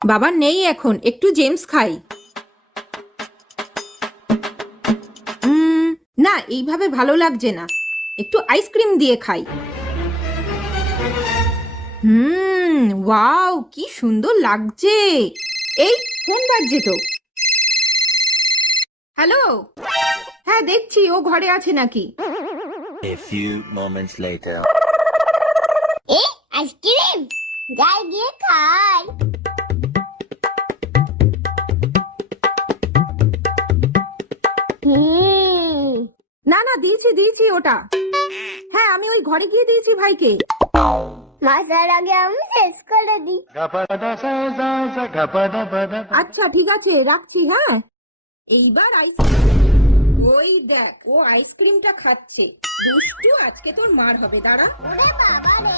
বাবা নেই এখন, একটু জেমস খাই। না, এইভাবে ভালো লাগছে না, একটু আইসক্রিম দিয়ে খাই। ওয়াও, কি সুন্দর লাগছে। এই ফোন বাজছে তো। হ্যালো। হ্যাঁ, দেখছি ও ঘরে আছে নাকি। A few moments later. A ice cream যাই গিয়ে খাই। না না, দিয়েছি ওটা। হ্যাঁ, আমি ওই ঘরে গিয়ে দিয়েছি ভাইকে। মাসার আগে আমি শেষ করে দিই। আচ্ছা ঠিক আছে, রাখছি। হ্যাঁ, এইবার ওই দেখ, ও আইসক্রিমটা খাচ্ছে। দুষ্টু, আজকে তোর মার হবে, দাঁড়া। ওরে বাবা রে।